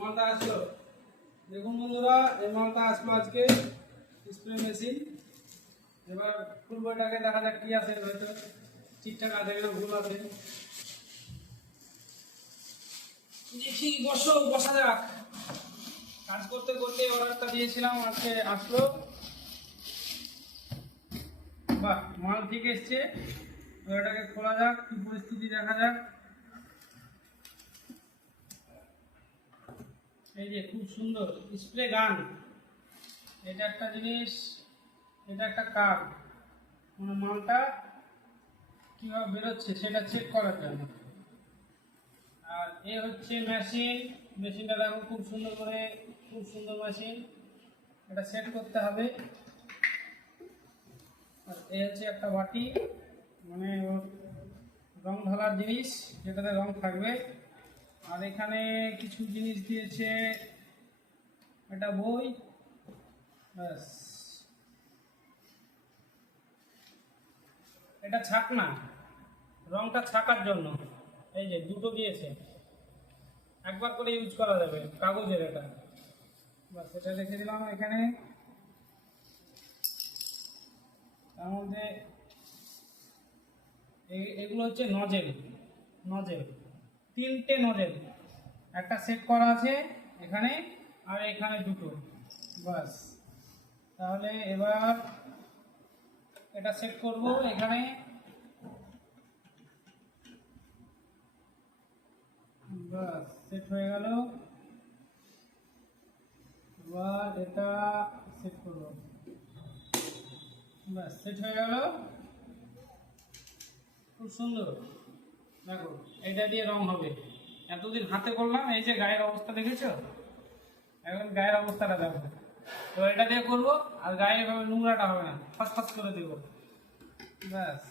মালটা আসলো। দেখুন বন্ধুরা, এই মালটা আসলো আজকে, স্প্রে মেশিন। এবার খুলবো এটাকে, দেখা যাক কি আছে হয়তো ঠিকঠাক আছে কিনা, ভুল আছে। দেখি, বসা যাক। কাজ করতে করতে অর্ডারটা দিয়েছিলাম, আজকে আসলো। বাহ, মাল ঠিক এসছে। এটাকে খোলা যাক, কি পরিস্থিতি দেখা যাক। এই যে খুব সুন্দর স্প্রে গান, এটা একটা জিনিস, এটা একটা কার্ড, মানে মালটা কিভাবে বেরোচ্ছে সেটা চেক করার জন্য। আর এ হচ্ছে মেশিন, মেশিনটা দেখো খুব সুন্দর করে, খুব সুন্দর মেশিন। এটা সেট করতে হবে। আর এ হচ্ছে একটা বাটি, মানে রং ঢালার জিনিস, যেটাতে রং থাকবে। আর এখানে কিছু জিনিস দিয়েছে, একটা বই, ব্যাস। এটা ছাকনা, রংটা ছাকার জন্য। এই যে দুটো দিয়েছে, একবার করে ইউজ করা যাবে, কাগজের এটা। বাস, এটা রেখে দিলাম এখানে। তার মধ্যে এগুলো হচ্ছে নজেল, নজেল, তিনটে নজেল, একটা সেট করা আছে এখানে, আর এখানে দুটো। বাস, তাহলে এবার এটা সেট করব এখানে। বাস, সেট হয়ে গেল। এবার এটা সেট করব। বাস, সেট হয়ে গেল, খুব সুন্দর। দেখো, এটা দিয়ে রং হবে। এতদিন হাতে করলাম, এই যে গায়ের অবস্থা দেখেছো, এখন গায়ের অবস্থাটা দেখো। তো এটা দিয়ে করবো, আর গায়ে এভাবে নোংরাটা হবে না, ফাঁস ফাঁস করে দেবো। ব্যাস।